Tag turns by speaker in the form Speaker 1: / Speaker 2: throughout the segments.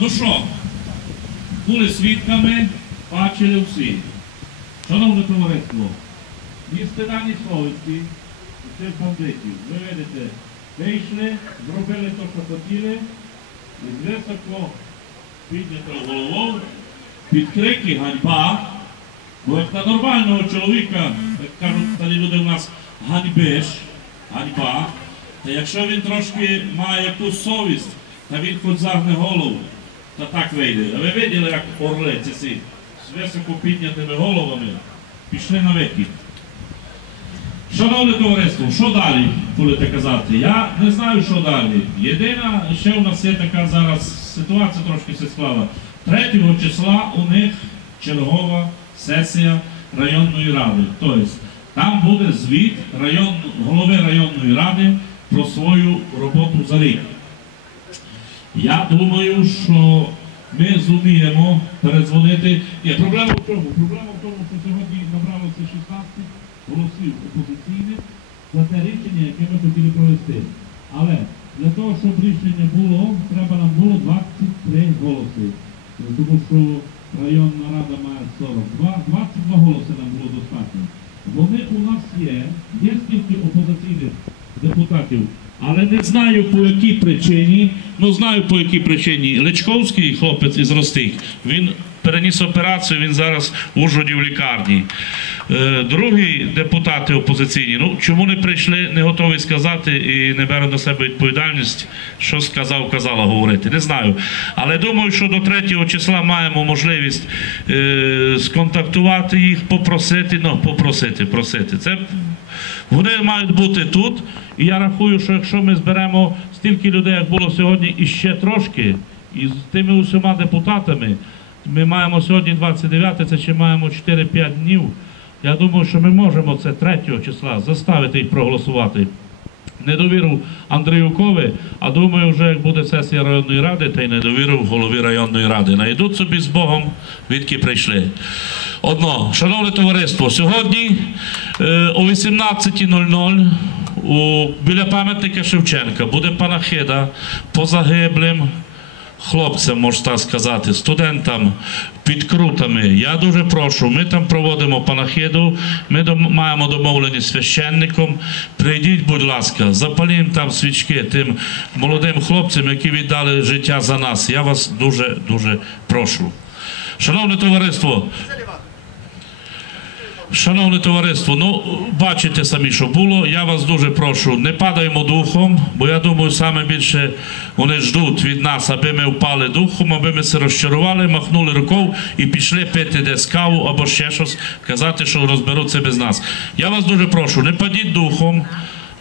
Speaker 1: Ну що, були свідками, бачили всі. Шановне товариство, ні стида, ні совісті цих бандитів. Ви видите, вийшли, зробили те, що хотіли, і високо піднятою головою, під крики ганьба, бо як на нормального чоловіка, як кажуть старі люди у нас, ганьбиш, ганьба, та якщо він трошки має якусь совість, та він хоч загне голову, та так вийде. А ви виділи, як орли ці всі з високо піднятими головами пішли на викид. Шановне товариство, що далі будете казати? Я не знаю, що далі. Єдина, ще у нас є така зараз ситуація трошки все склала. 3 числа у них чергова сесія районної ради. Тобто там буде звіт район, голови районної ради про свою роботу за рік. Я думаю, що ми зуміємо передзвонити. Ні, проблема в чому? Проблема в тому, що сьогодні набралося 16 голосів опозиційних за те рішення, яке ми хотіли провести. Але для того, щоб рішення було, треба нам було 23 голоси. Тому що районна рада має 42, 22 голоси нам було достатньо. Вони у нас є, є скільки опозиційних депутатів, але не знаю по якій причині. Ну знаю по якій причині. Личковський хлопець із Ростих, він переніс операцію, він зараз в Ужгороді в лікарні. Е, Другі депутати опозиційні, ну чому не прийшли, не готові сказати і не бере на себе відповідальність, що сказав, казала говорити. Не знаю. Але думаю, що до 3 числа маємо можливість е, сконтактувати їх, попросити, ну попросити, просити. Це вони мають бути тут. І я рахую, що якщо ми зберемо стільки людей, як було сьогодні, і ще трошки, і з тими усіма депутатами, ми маємо сьогодні 29, це ще маємо 4-5 днів. Я думаю, що ми можемо це 3 числа заставити їх проголосувати. Недовіру Андріюкові, а думаю, вже як буде сесія районної ради, та й недовіру голові районної ради. Найдуть собі з Богом, відки прийшли. Одно, шановне товариство, сьогодні е, о 18.00 у, біля пам'ятника Шевченка буде панахида по загиблим хлопцям, можна сказати, студентам під крутами. Я дуже прошу, ми там проводимо панахиду, ми маємо домовлені священником. Прийдіть, будь ласка, запалімо там свічки тим молодим хлопцям, які віддали життя за нас. Я вас дуже дуже прошу. Шановне товариство, Шановне товариство, ну бачите самі, що було. Я вас дуже прошу, не падаємо духом, бо я думаю, саме більше вони ждуть від нас, аби ми впали духом, аби ми се розчарували, махнули рукою і пішли пити десь каву або ще щось, казати, що розберуться без нас. Я вас дуже прошу, не падіть духом.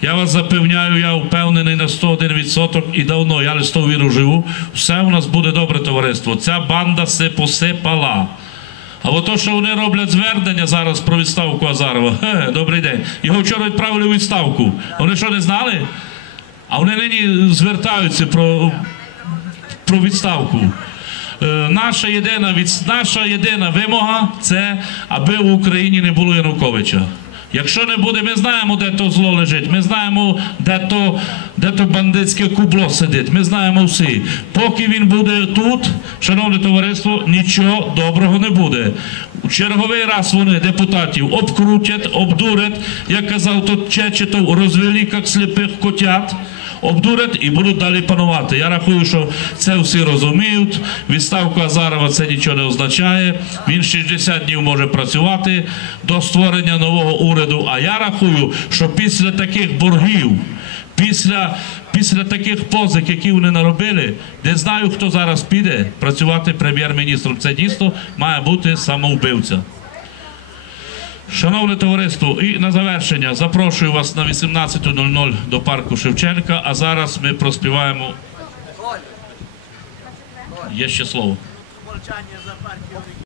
Speaker 1: Я вас запевняю, я впевнений на 101% і давно, я того віру живу. Все у нас буде добре товариство. Ця банда се посипала. А от то, що вони роблять звернення зараз про відставку Азарова, хе, добрий день. Його вчора відправили у відставку. Вони що не знали? А вони нині звертаються про, про відставку. Е, наша, єдина, наша єдина вимога це, аби в Україні не було Януковича. Якщо не буде, ми знаємо, де то зло лежить, ми знаємо, де то, де то бандитське кубло сидить. Ми знаємо всі. Поки він буде тут, шановне товариство, нічого доброго не буде. У черговий раз вони депутатів обкрутять, обдурять, як казав тот Чечетов, розвели як сліпих котят обдурять і будуть далі панувати. Я рахую, що це всі розуміють. Відставка Азарова це нічого не означає. Він 60 днів може працювати до створення нового уряду. А я рахую, що після таких боргів, після, після таких позик, які вони наробили, не знаю, хто зараз піде працювати прем'єр-міністром. Це дійсно має бути самовбивця. Шановне товариство, і на завершення запрошую вас на 18.00 до парку Шевченка. А зараз ми проспіваємо. Є ще слово.
Speaker 2: Мовчання за партію.